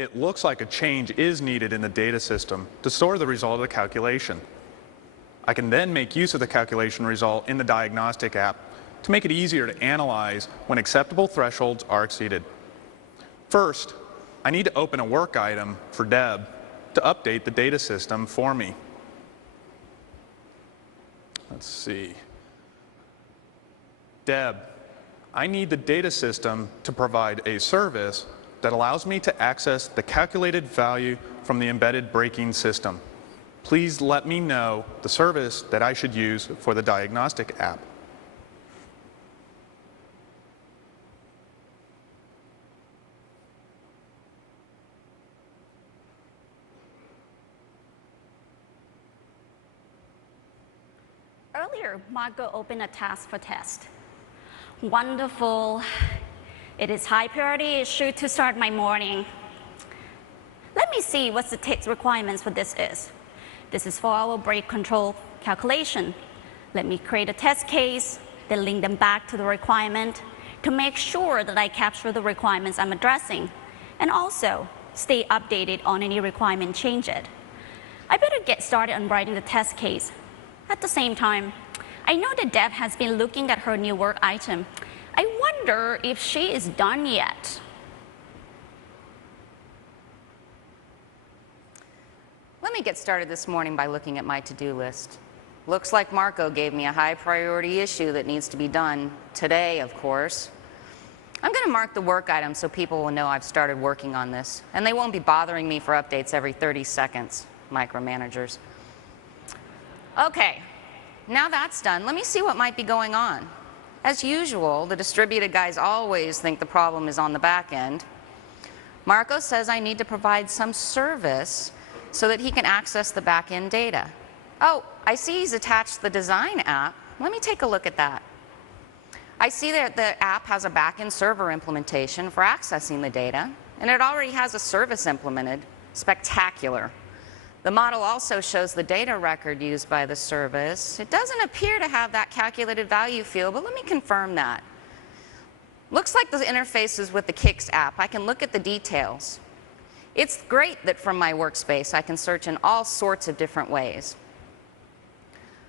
it looks like a change is needed in the data system to store the result of the calculation. I can then make use of the calculation result in the diagnostic app to make it easier to analyze when acceptable thresholds are exceeded. First, I need to open a work item for Deb to update the data system for me. Let's see. Deb, I need the data system to provide a service that allows me to access the calculated value from the embedded braking system. Please let me know the service that I should use for the diagnostic app. Earlier, Marco opened a task for test. Wonderful. It is high priority issue to start my morning. Let me see what the test requirements for this is. This is for our brake control calculation. Let me create a test case, then link them back to the requirement to make sure that I capture the requirements I'm addressing, and also stay updated on any requirement changes. I better get started on writing the test case. At the same time, I know that Deb has been looking at her new work item. I wonder if she is done yet. Let me get started this morning by looking at my to-do list. Looks like Marco gave me a high priority issue that needs to be done today, of course. I'm going to mark the work item so people will know I've started working on this, and they won't be bothering me for updates every 30 seconds, micromanagers. Okay, now that's done, let me see what might be going on. As usual, the distributed guys always think the problem is on the back end. Marco says I need to provide some service so that he can access the back end data. Oh, I see he's attached the design app. Let me take a look at that. I see that the app has a back end server implementation for accessing the data, and it already has a service implemented. Spectacular. The model also shows the data record used by the service. It doesn't appear to have that calculated value field, but let me confirm that. Looks like the interface is with the Kix app. I can look at the details. It's great that from my workspace I can search in all sorts of different ways.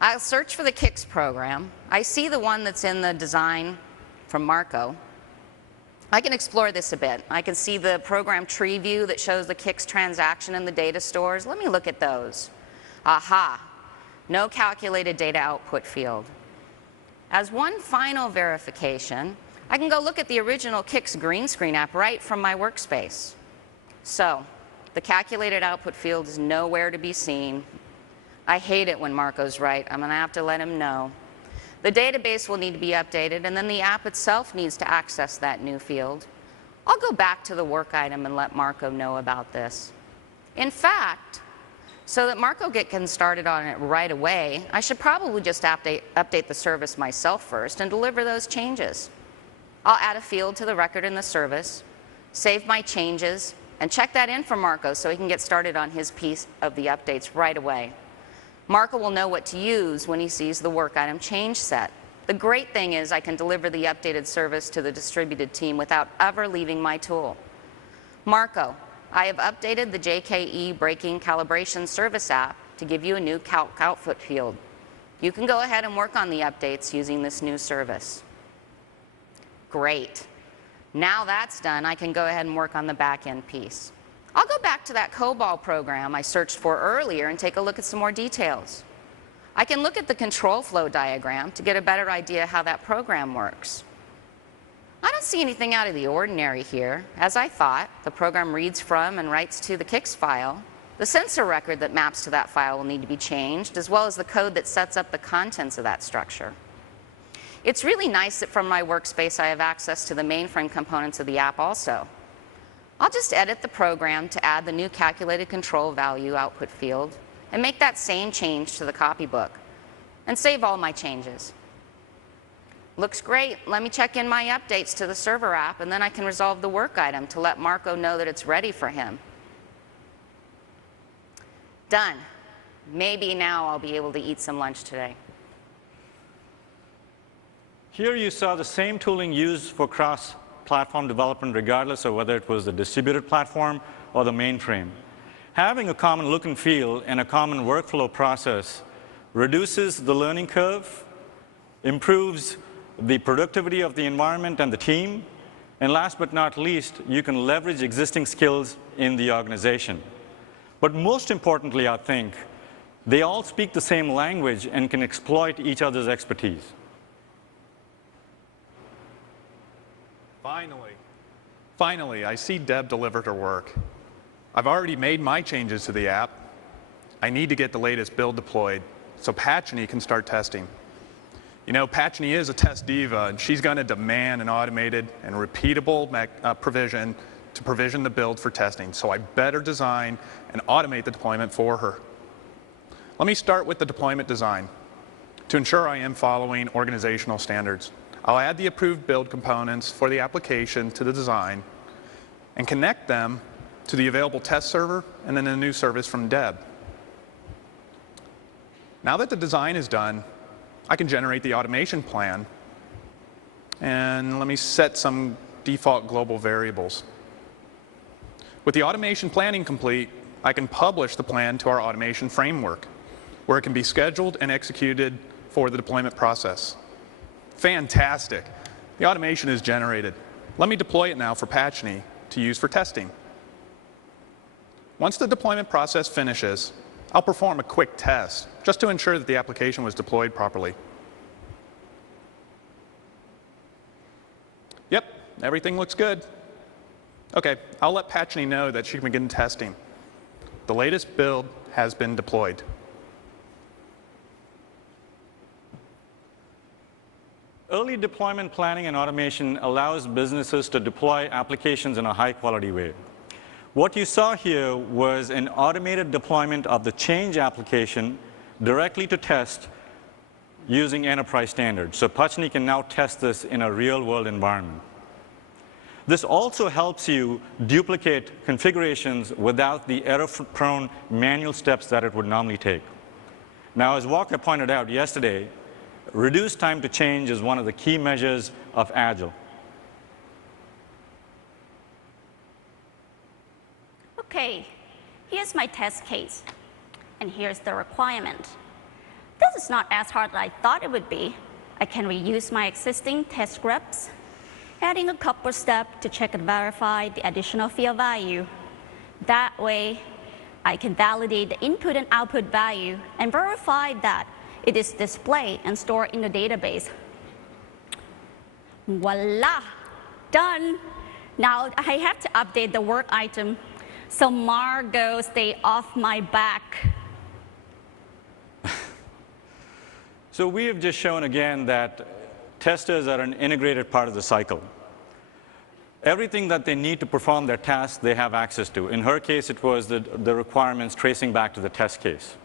I'll search for the Kix program. I see the one that's in the design from Marco. I can explore this a bit. I can see the program tree view that shows the Kix transaction in the data stores. Let me look at those. Aha, no calculated data output field. As one final verification, I can go look at the original Kix green screen app right from my workspace. So, the calculated output field is nowhere to be seen. I hate it when Marco's right. I'm going to have to let him know. The database will need to be updated, and then the app itself needs to access that new field. I'll go back to the work item and let Marco know about this. In fact, so that Marco can started on it right away, I should probably just update the service myself first and deliver those changes. I'll add a field to the record in the service, save my changes, and check that in for Marco so he can get started on his piece of the updates right away. Marco will know what to use when he sees the work item change set. The great thing is I can deliver the updated service to the distributed team without ever leaving my tool. Marco, I have updated the JKE braking calibration service app to give you a new calc output field. You can go ahead and work on the updates using this new service. Great. Now that's done, I can go ahead and work on the back end piece. I'll go back to that COBOL program I searched for earlier and take a look at some more details. I can look at the control flow diagram to get a better idea how that program works. I don't see anything out of the ordinary here. As I thought, the program reads from and writes to the Kix file. The sensor record that maps to that file will need to be changed, as well as the code that sets up the contents of that structure. It's really nice that from my workspace I have access to the mainframe components of the app also. I'll just edit the program to add the new calculated control value output field and make that same change to the copybook and save all my changes. Looks great. Let me check in my updates to the server app, and then I can resolve the work item to let Marco know that it's ready for him. Done. Maybe now I'll be able to eat some lunch today. Here you saw the same tooling used for cross-platform development regardless of whether it was the distributed platform or the mainframe. Having a common look and feel and a common workflow process reduces the learning curve, improves the productivity of the environment and the team, and last but not least, you can leverage existing skills in the organization. But most importantly, I think, they all speak the same language and can exploit each other's expertise. Finally, I see Deb delivered her work. I've already made my changes to the app. I need to get the latest build deployed so Patchny can start testing. You know, Patchny is a test diva, and she's going to demand an automated and repeatable provision to provision the build for testing, so I better design and automate the deployment for her. Let me start with the deployment design. To ensure I am following organizational standards, I'll add the approved build components for the application to the design and connect them to the available test server and then a new service from Deb. Now that the design is done, I can generate the automation plan, and let me set some default global variables. With the automation planning complete, I can publish the plan to our automation framework, where it can be scheduled and executed for the deployment process. Fantastic. The automation is generated. Let me deploy it now for Patchny to use for testing. Once the deployment process finishes, I'll perform a quick test just to ensure that the application was deployed properly. Yep, everything looks good. OK, I'll let Patchny know that she can begin testing. The latest build has been deployed. Early deployment planning and automation allows businesses to deploy applications in a high-quality way. What you saw here was an automated deployment of the change application directly to test using enterprise standards. So Patchny can now test this in a real-world environment. This also helps you duplicate configurations without the error-prone manual steps that it would normally take. Now, as Walker pointed out yesterday, reduced time to change is one of the key measures of Agile. OK, here's my test case, and here's the requirement. This is not as hard as I thought it would be. I can reuse my existing test scripts, adding a couple steps to check and verify the additional field value. That way, I can validate the input and output value and verify that it is displayed and stored in the database. Voila, done. Now I have to update the work item so Margot stay off my back. So we have just shown again that testers are an integrated part of the cycle. Everything that they need to perform their task, they have access to. In her case, it was the requirements tracing back to the test case.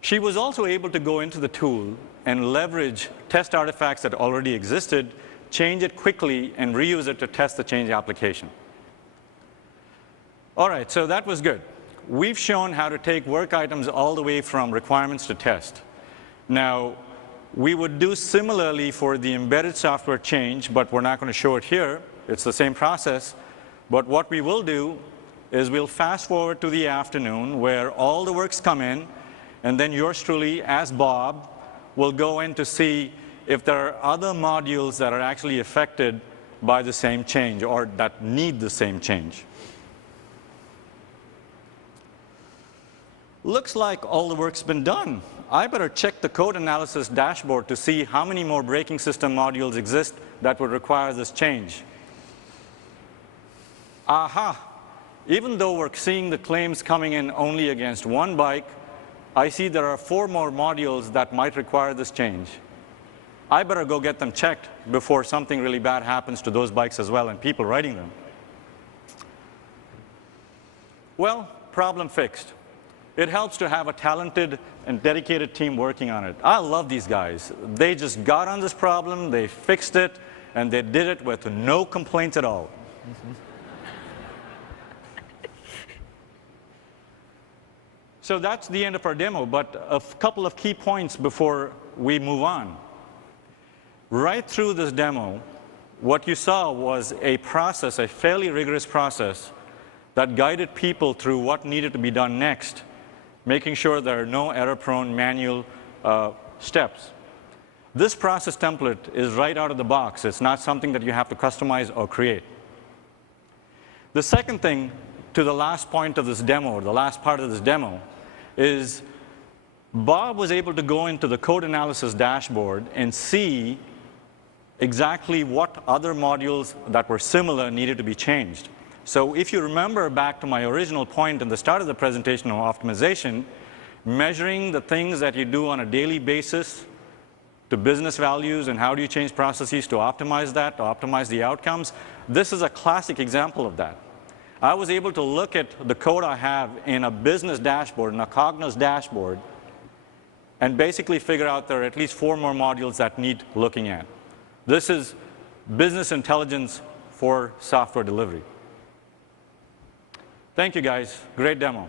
She was also able to go into the tool and leverage test artifacts that already existed, change it quickly, and reuse it to test the change application. All right, so that was good. We've shown how to take work items all the way from requirements to test. Now, we would do similarly for the embedded software change, but we're not going to show it here. It's the same process. But what we will do is we'll fast forward to the afternoon where all the works come in, and then yours truly, as Bob, will go in to see if there are other modules that are actually affected by the same change or that need the same change. Looks like all the work's been done. I better check the code analysis dashboard to see how many more braking system modules exist that would require this change. Aha! Even though we're seeing the claims coming in only against one bike, I see there are 4 more modules that might require this change. I better go get them checked before something really bad happens to those bikes as well and people riding them. Well, problem fixed. It helps to have a talented and dedicated team working on it. I love these guys. They just got on this problem, they fixed it, and they did it with no complaints at all. So that's the end of our demo, but a couple of key points before we move on. Right through this demo, what you saw was a process, a fairly rigorous process, that guided people through what needed to be done next, making sure there are no error-prone manual steps. This process template is right out of the box. It's not something that you have to customize or create. The second thing to the last point of this demo, the last part of this demo, is Bob was able to go into the code analysis dashboard and see exactly what other modules that were similar needed to be changed. So if you remember back to my original point in the start of the presentation on optimization, measuring the things that you do on a daily basis to business values and how do you change processes to optimize that, to optimize the outcomes, this is a classic example of that. I was able to look at the code I have in a business dashboard, in a Cognos dashboard, and basically figure out there are at least 4 more modules that need looking at. This is business intelligence for software delivery. Thank you, guys. Great demo.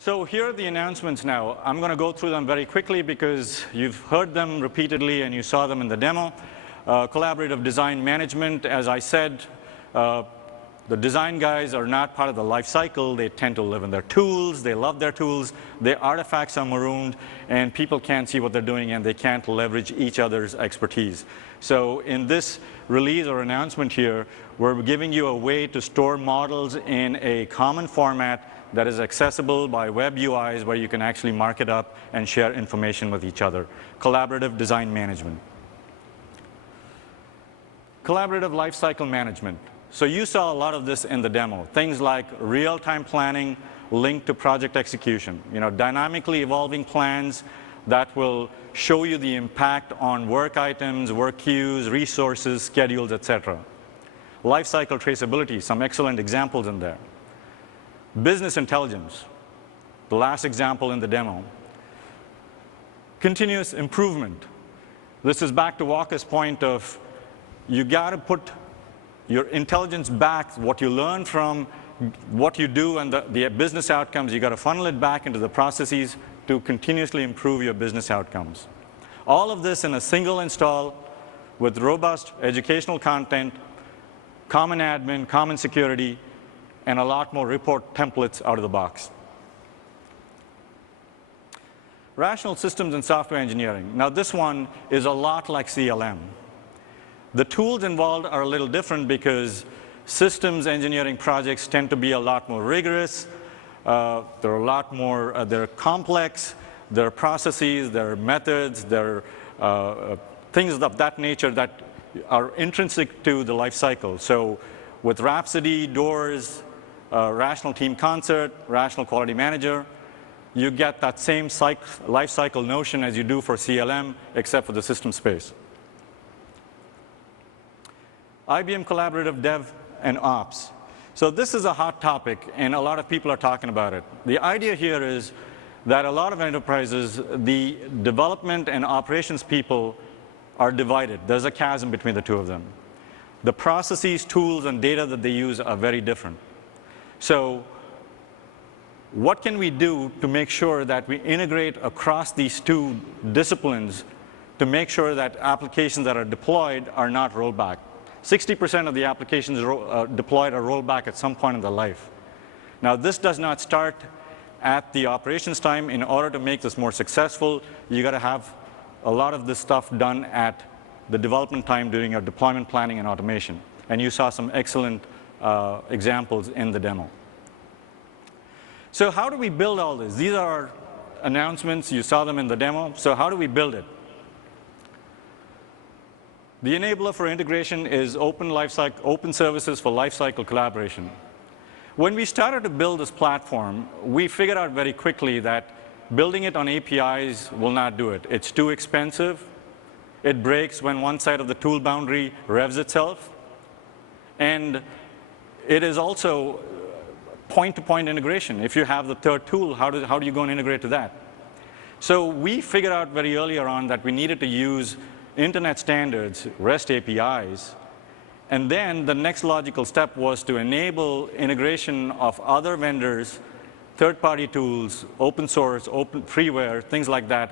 So here are the announcements now. I'm going to go through them very quickly because you've heard them repeatedly and you saw them in the demo. Collaborative design management, as I said, the design guys are not part of the life cycle. They tend to live in their tools. They love their tools. Their artifacts are marooned, and people can't see what they're doing, and they can't leverage each other's expertise. So in this release or announcement here, we're giving you a way to store models in a common format that is accessible by web UIs where you can actually mark it up and share information with each other. Collaborative design management. Collaborative lifecycle management. So you saw a lot of this in the demo. Things like real-time planning linked to project execution. Dynamically evolving plans that will show you the impact on work items, work queues, resources, schedules, etc. Lifecycle traceability, some excellent examples in there. Business intelligence, the last example in the demo. Continuous improvement. This is back to Walker's point of you got to put your intelligence back, what you learn from what you do and the business outcomes, you got to funnel it back into the processes to continuously improve your business outcomes. All of this in a single install with robust educational content, common admin, common security, and a lot more report templates out of the box. Rational systems and software engineering. Now this one is a lot like CLM. The tools involved are a little different because systems engineering projects tend to be a lot more rigorous. They're a lot more, they're complex. There are processes, there are methods, there are things of that nature that are intrinsic to the life cycle. So with Rhapsody, Doors, Rational Team Concert, Rational Quality Manager, you get that same life cycle notion as you do for CLM, except for the system space. IBM Collaborative Dev and Ops. So this is a hot topic, and a lot of people are talking about it. The idea here is that a lot of enterprises, the development and operations people are divided. There's a chasm between the two of them. The processes, tools, and data that they use are very different. So what can we do to make sure that we integrate across these two disciplines to make sure that applications that are deployed are not rolled back? 60% of the applications deployed are rolled back at some point in their life. Now, this does not start at the operations time. In order to make this more successful, you got to have a lot of this stuff done at the development time during your deployment planning and automation. And you saw some excellent examples in the demo. So how do we build all this? These are our announcements. You saw them in the demo. So how do we build it? The enabler for integration is open services for lifecycle collaboration. When we started to build this platform, we figured out very quickly that building it on APIs will not do it. It's too expensive. It breaks when one side of the tool boundary revs itself. And it is also point-to-point integration. If you have the third tool, how do you go and integrate to that? So we figured out very earlier on that we needed to use internet standards, REST APIs, and then the next logical step was to enable integration of other vendors, third-party tools, open source, open freeware, things like that,